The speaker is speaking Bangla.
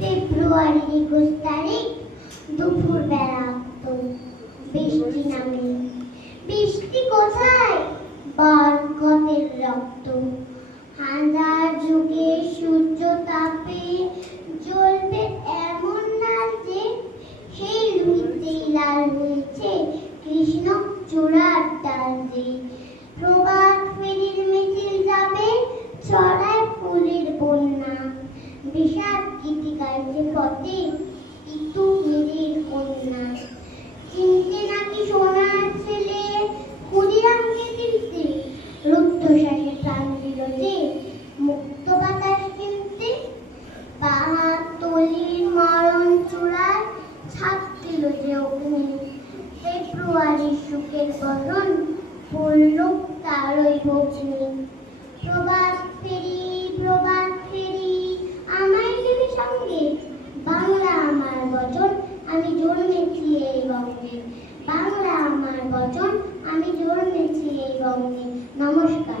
ফেব্রুয়ারি একুশ তারিখ দুপুর বেলা বৃষ্টি নামে। বৃষ্টি কোথায়? বরকতের রক্ত। হাজার যুগে সূর্য তাপে জ্বলবে এমন লাল যে সেই লুইতেই লাল হয়েছে কৃষ্ণ চূড়ার ডাল যে। বন্যা বিষাদ গীতি গাইছে পথে ইতু মেরির কন্যা। চিনতে নাকি সোনার ছেলে রুদ্ধশ্বাসে প্রাণ দিল যে মুক্ত বাতাস কিনতে। বাহাত তলির মরণ চূড়ায় ছাপ দিল যে অগ্নি। ফেব্রুয়ারির সুখের বরণ পড়ল তারই ভগ্নি। বাংলা আমার বচন আমি জন্মেছি এই বঙ্গে নমস্কার।